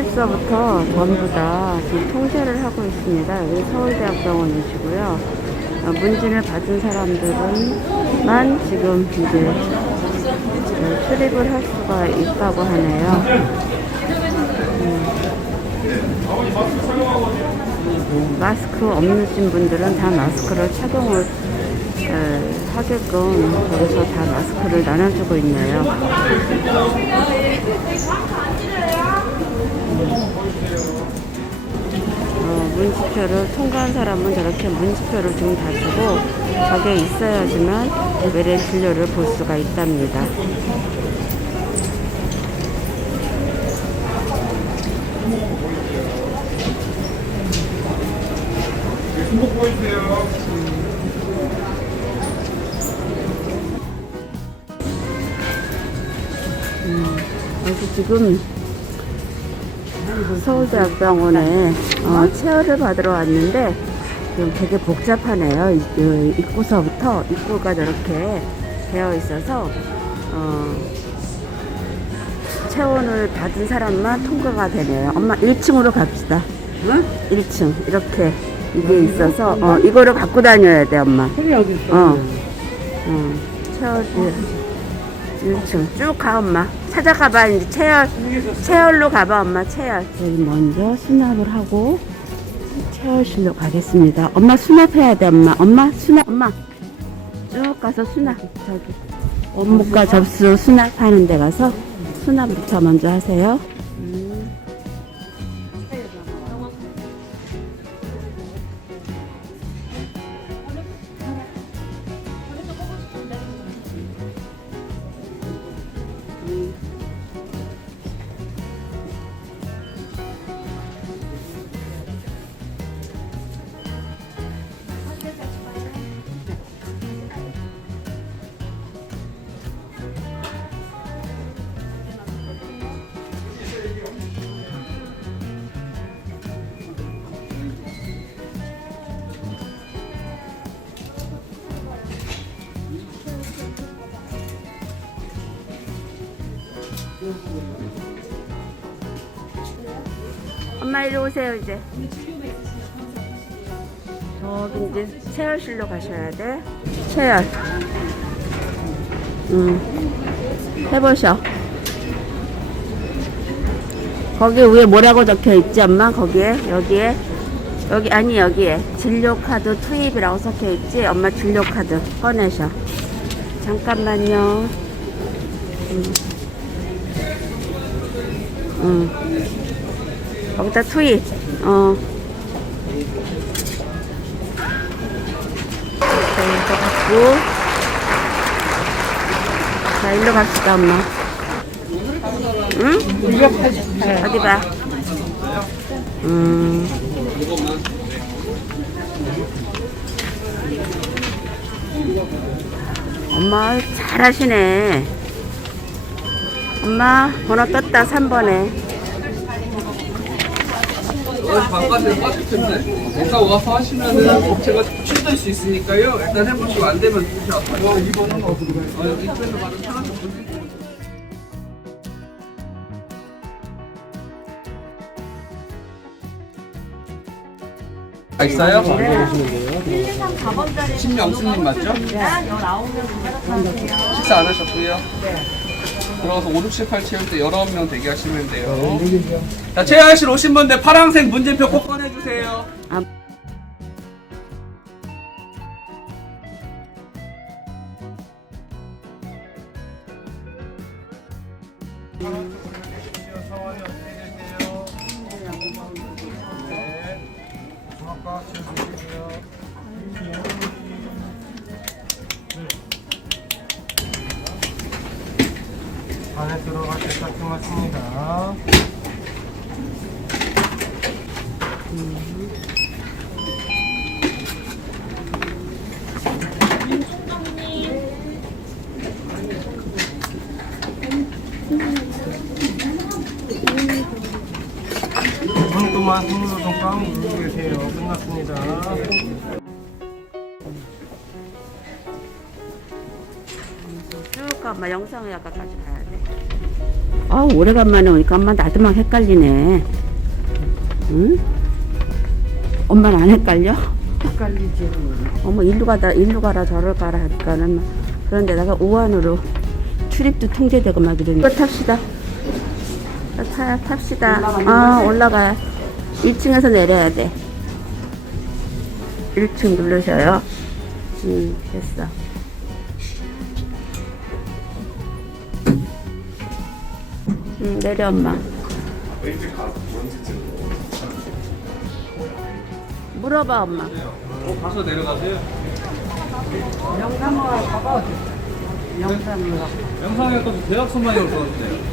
출입서부터 전부 다 지금 통제를 하고 있습니다. 여기 서울대학병원이시고요. 어, 문진을 받은 사람들은만 지금 이제 어, 출입을 할 수가 있다고 하네요. 음, 마스크 없으신 분들은 다 마스크를 착용을 에, 하게끔 거기서 다 마스크를 나눠주고 있네요. 어, 문지표를 통과한 사람은 저렇게 문지표를 좀다 주고 거기에 있어야지만 외래 진료를 볼 수가 있답니다. 여기 지금 서울대학병원에 어, 체열을 받으러 왔는데 지금 되게 복잡하네요. 이- 그 입구서부터 입구가 저렇게 되어 있어서 어, 체온을 받은 사람만 통과가 되네요. 엄마 1층으로 갑시다. 응? 1층 이렇게 이게 있어서 어, 이거를 갖고 다녀야 돼 엄마. 그게 어디 있어? 어. 어. 체열 1층 쭉 가 엄마. 찾아가봐 이제 체열 체열로 가봐 엄마 체열. 저희 먼저 수납을 하고 체열실로 가겠습니다. 엄마 수납해야 돼 엄마. 엄마 수납 엄마. 쭉 가서 수납 저기 원목과 접수 수납하는 데 가서 수납부터 먼저 하세요. 엄마 이리 오세요 이제. 저기 이제 체열실로 가셔야 돼. 체열. 음. 해보셔. 거기 위에 뭐라고 적혀 있지 엄마? 거기에 여기에 여기 아니 여기에 진료 카드 투입이라고 적혀 있지. 엄마 진료 카드 꺼내셔. 잠깐만요. 음. 음. 거기다 투입. 어. 자, 이거 갖고. 자, 일로 갑시다, 엄마. 응? 288. 어디 봐. 음. 엄마 잘하시네. 엄마 번호 떴다 3번에. 바깥에 빠질 텐데 일단 와서 하시면은 제가 출될 수 있으니까요 일단 해보시고 안 되면 주셔 이번은 어디로 가요? 입구에서 받은 차가서 보시고 아, 있어요? 신명수님 맞죠? 식사 안 하셨고요. 들어가서 5, 6, 7, 8 채울 때 19명 대기하시면 돼요. 자, 최하실 오신 분들 파란색 문제표 꼭 꺼내주세요. 안에 들어갈 때딱 맞습니다. 분 동안 손으로 좀꽉 누르고 계세요. 끝났습니다. 쭉 가, 엄마 영상을 아까까지 돼. 아 오래간만에 오니까 엄마 나도 막 헷갈리네. 응? 엄마는 안 헷갈려? 헷갈리지. 어머 일로 가다 일로 가라 저를 가라 하니까는 막 그런데다가 우한으로 출입도 통제되고 막 이러니. 이거 탑시다. 자, 타 탑시다. 아 올라가야. 2층에서 내려야 돼. 1층 누르셔요. 음 됐어. 음 내려 엄마. 물어봐 엄마. 어, 가서 내려가세요. 영상으로 가봐. 영상으로. 영상에 아까 대학선만이 올라왔어요.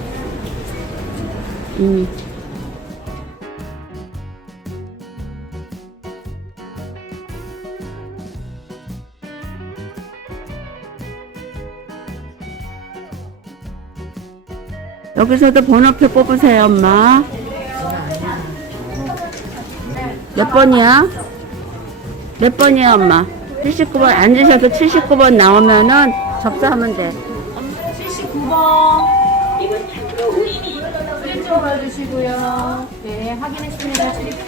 음. 여기서도 번호표 뽑으세요, 엄마. 몇 번이야? 몇 번이야, 엄마? 79번 앉으셔서 79번 나오면은 접수하면 돼. 79번. 출입증 봐주시고요. 네, 확인했습니다. 출입증.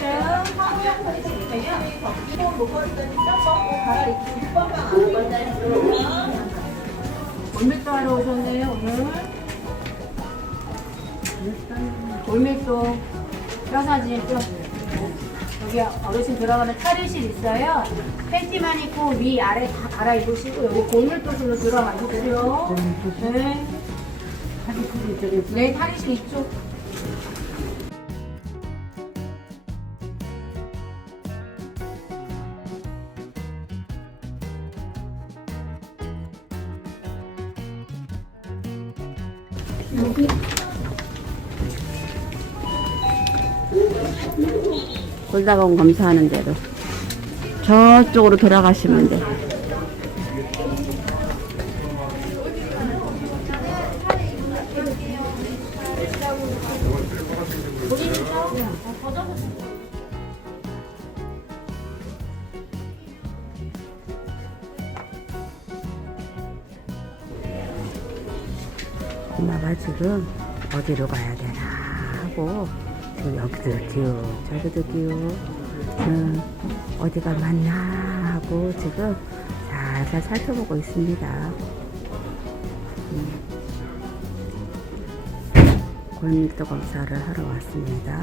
올밀도 하러 오셨네요, 오늘. 올밀도 뼈사진 찍었어요. 여기 어르신 들어가면 탈의실 있어요. 팬티만 입고 위 아래 다 갈아입으시고 여기 골밀도실로 들어가주세요. 네. 네, 탈의실 이쪽. 골다공 검사하는 대로 저쪽으로 돌아가시면 돼. 엄마가 지금 어디로 가야 되나 하고 여기도 뛰어 저기도 뛰어 음, 어디가 맞나 하고 지금 살살 살펴보고 있습니다. 음. 골밀도 검사를 하러 왔습니다.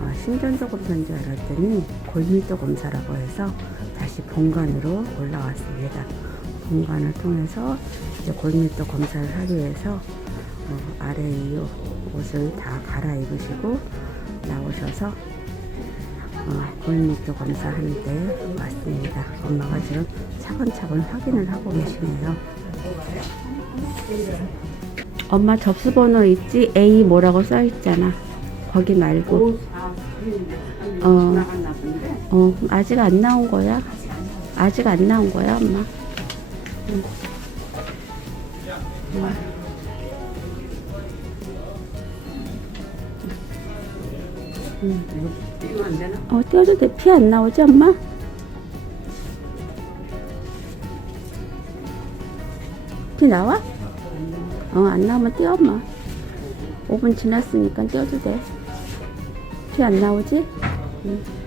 어, 신전도 검사인 줄 알았더니 골밀도 검사라고 해서 다시 본관으로 올라왔습니다. 본관을 통해서 이제 골밀도 검사를 하기 위해서 어, 아래 이 옷을 다 갈아입으시고 나오셔서 어, 골밀도 검사하는데 왔습니다. 엄마가 지금 차근차근 확인을 하고 계시네요. 엄마 접수번호 있지? A 뭐라고 써 있잖아. 거기 말고. 어, 어, 아직 안 나온 거야? 아직 안 나온 거야, 엄마? 응. 응. 이거 안 되나? 어, 떼어도 돼. 피 안 나오지, 엄마? 피 나와? 어, 안 나오면 떼어, 엄마. 5분 지났으니까 떼어도 돼. 피 안 나오지? 응.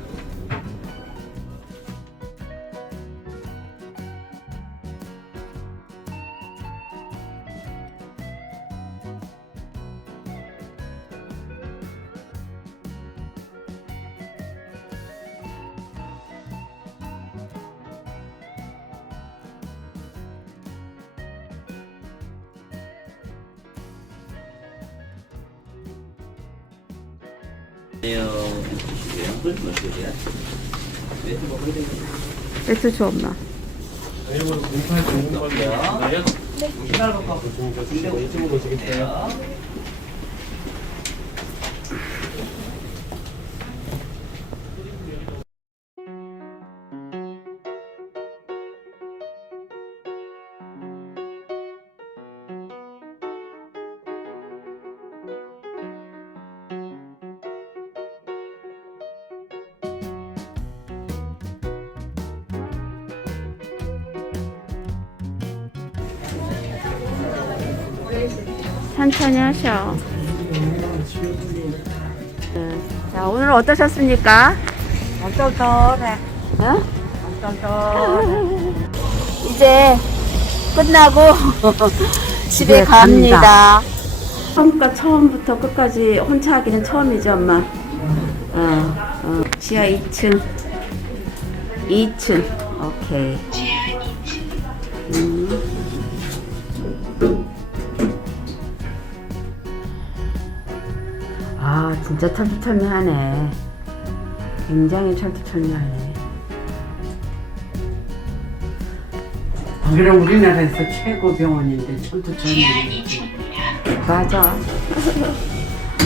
배트 줘, 엄마. 내 천천히 하셔. 네. 자, 오늘 어떠셨습니까? 엄청 떨해. 어? 엄청 떨해. 이제 끝나고 집에 갑니다. 처음과 처음부터 끝까지 혼자 하기는 처음이죠, 엄마. 어, 어. 지하 2층. 2층. 오케이. 음. 아, 진짜 철두철미하네. 굉장히 철두철미하네. 그럼 우리나라에서 최고 병원인데 천투천이 맞아.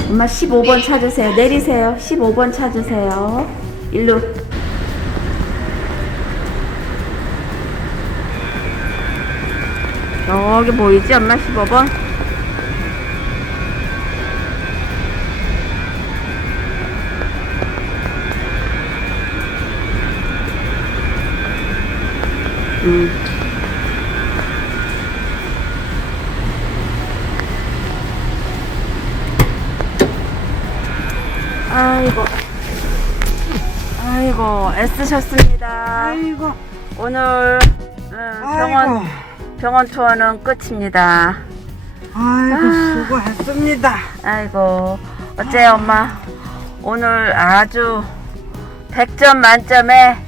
엄마 15번 찾으세요. 내리세요. 15번 찾으세요. 일로. 여기 보이지? 엄마 15번? 음. 아이고. 아이고, 애쓰셨습니다. 아이고. 오늘 음, 병원 병원 투어는 끝입니다. 아이고 수고했습니다. 아이고, 어째 엄마 오늘 아주 100점 만점에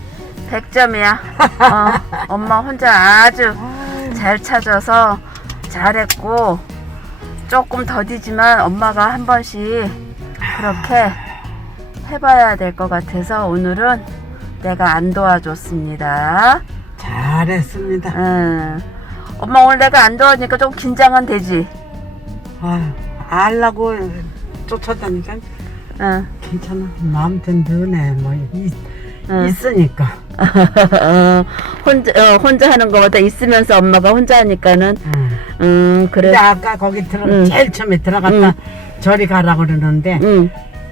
100점이야. 어, 엄마 혼자 아주 잘 찾아서 잘했고 조금 더디지만 엄마가 한 번씩 그렇게 해봐야 될 것 같아서 오늘은 내가 안 도와줬습니다. 잘했습니다. 응. 엄마 오늘 내가 안 도와주니까 좀 긴장은 되지. 아, 알라고 쫓았다니까 응. 괜찮아. 마음 든든해. 뭐 이, 응. 있으니까. 어, 혼자 어, 혼자 하는 것보다 있으면서 엄마가 혼자 하니까는 응. 음 그래. 근데 아까 거기 들어 응. 제일 처음에 들어갔다 저리 가라 그러는데 응.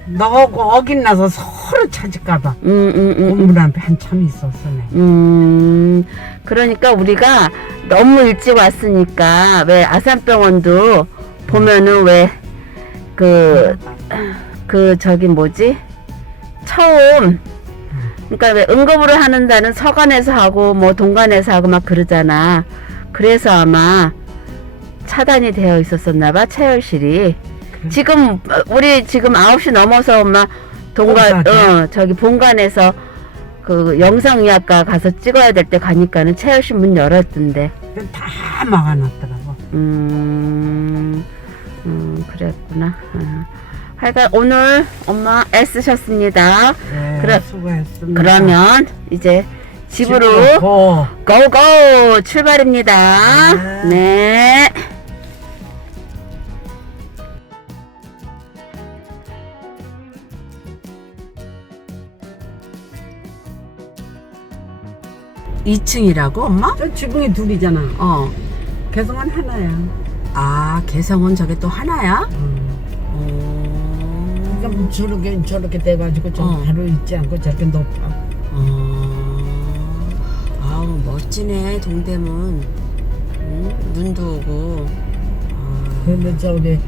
너하고 어긋나서 서로 찾을까봐 음, 음, 음, 앞에 한참 있었으네. 음, 그러니까 우리가 너무 일찍 왔으니까 왜 아산병원도 보면은 왜 그 그 저기 뭐지 처음 그러니까 왜 응급으로 하는 데는 서관에서 하고 뭐 동관에서 하고 막 그러잖아. 그래서 아마 차단이 되어 있었었나 봐 체열실이. 지금 어, 우리 지금 9시 넘어서 엄마 동관 본관에? 어 저기 본관에서 그 영상의학과 가서 찍어야 될 때 가니까는 체열실 문 열었던데. 그다 막아놨더라고. 음, 음 그랬구나. 어. 하여간 오늘 엄마 애쓰셨습니다. 네, 그래. 수고했습니다. 그러면 이제 집으로 고. 고고 출발입니다. 네. 네. 이층이라고 엄마? 저 지붕이 둘이잖아. 어. 개성은 하나야. 아, 개성은 저게 또 하나야? 음. 어. 뭐 저렇게 저렇게 돼가지고 좀 어. 바로 있지 않고 저렇게 높아. 어. 아우, 멋지네, 동대문. 응? 눈도 오고. 아. 그런데 저 우리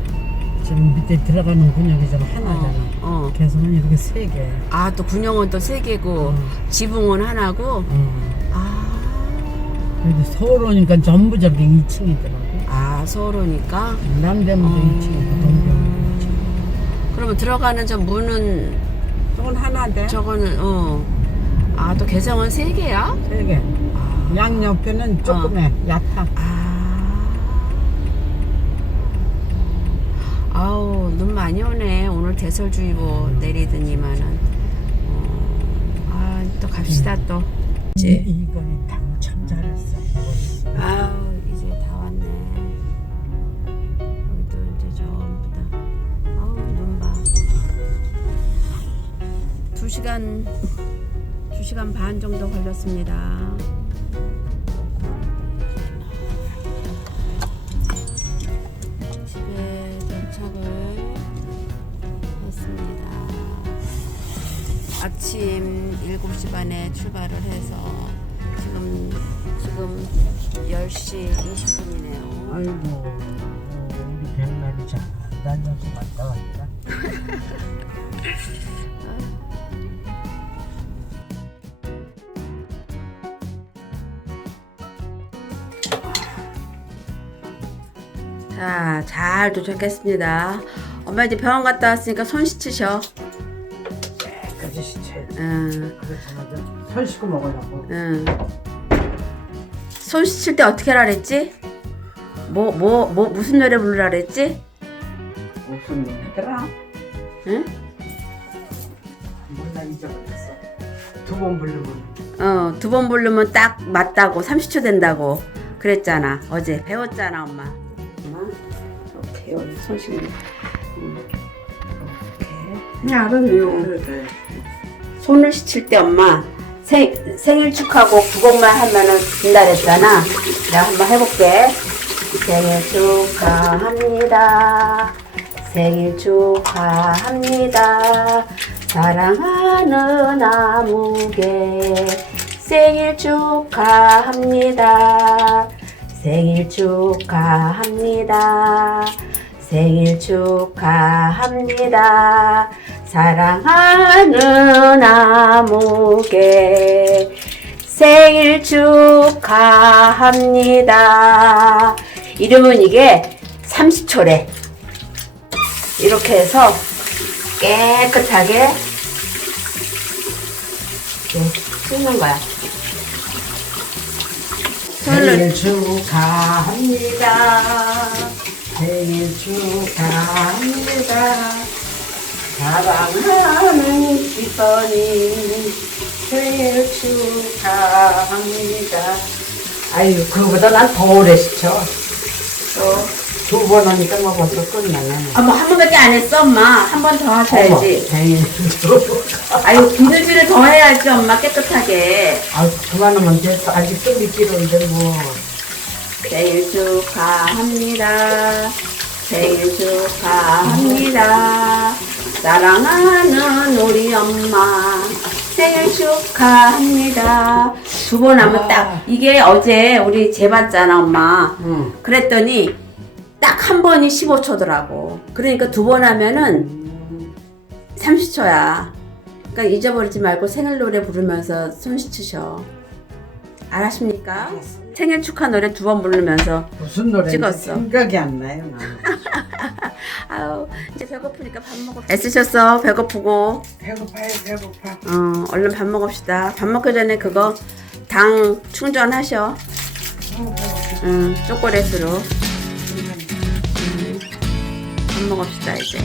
지금 밑에 들어가는 근육이 좀 하나잖아. 어. 개성은 이렇게 세 개. 아, 또 군용은 또 세 개고, 어. 지붕은 하나고. 어. 아. 그래도 서울 오니까 전부 저렇게 2층이더라고. 아, 서울 오니까. 남대문도 어. 2층이고 동대문도 2층. 그러면 들어가는 저 문은 저건 하나 돼. 저거는 어. 아, 또 개성은 세 개야? 세 개. 양옆에는 조금해. 얕아. 아. 아우, 눈 많이 오네. 오늘 대설주의보 내리더니만은. 어, 아, 또 갑시다, 또. 이제. 이건이 당참 잘했어. 아 2시간 2시간 반 정도 걸렸습니다. 집에 도착을 했습니다. 아침 7시 반에 출발을 해서 지금 지금 10시 20분이네요. 아이고. 뭐, 우리 백날이 참 난장수 갔다 왔다. 자, 잘 도착했습니다. 엄마 이제 병원 갔다 왔으니까 손 씻으셔. 깨끗이 돼. 응. 손 씻고 먹으려고. 응. 손 씻을 때 어떻게 하라 그랬지? 뭐, 뭐, 뭐, 무슨 노래 부르라 그랬지? 무슨 얘기더라? 응? 몰라 잊어버렸어. 두 번 부르면 어, 두 번 부르면 딱 맞다고, 30초 된다고. 그랬잖아. 어제 배웠잖아. 엄마? 이렇게, 여기 손 씻는 거. 응. 이렇게. 그냥 알았네요. 그래. 손을 씻을 때 엄마 생, 생일 축하곡 두 곡만 하면은 된다 그랬잖아. 내가 한번 해볼게. 생일 축하합니다. 생일 축하합니다. 사랑하는 아무개 생일 축하합니다. 생일 축하합니다. 생일 축하합니다. 사랑하는 아무개 생일 축하합니다. 이러면 이게 30초래. 이렇게 해서 깨끗하게 씻는 거야. 생일 축하합니다. 생일 축하합니다. 사랑하는 기선이 생일 축하합니다. 아유, 그거보다 난 더 오래 씻어. 또두 번 하니까 뭐 벌써 끝나네. 아, 뭐한 번밖에 안 했어, 엄마. 한 번더 하셔야지. 생일 축하. 아유, 비누질을 더 해야지, 엄마, 깨끗하게. 아, 그만하면 됐어. 아직 좀 있기로인데 뭐. 생일 축하합니다. 생일 축하합니다. 사랑하는 우리 엄마. 생일 축하합니다. 두 번 하면 딱, 이게 어제 우리 재봤잖아, 엄마. 응. 그랬더니 딱 한 번이 15초더라고. 그러니까 두 번 하면은 30초야. 그러니까 잊어버리지 말고 생일 노래 부르면서 손 씻으셔. 알았습니까? 생일 축하 노래 두 번 부르면서 무슨 노래인지 찍었어. 생각이 안 나요, 나는. 아유 이제 배고프니까 밥 먹어. 애쓰셨어 배고프고 배고파요, 배고파. 어 얼른 밥 먹읍시다. 밥 먹기 전에 그거 당 충전하셔. 응 초콜릿으로. 응. 밥 먹읍시다 이제.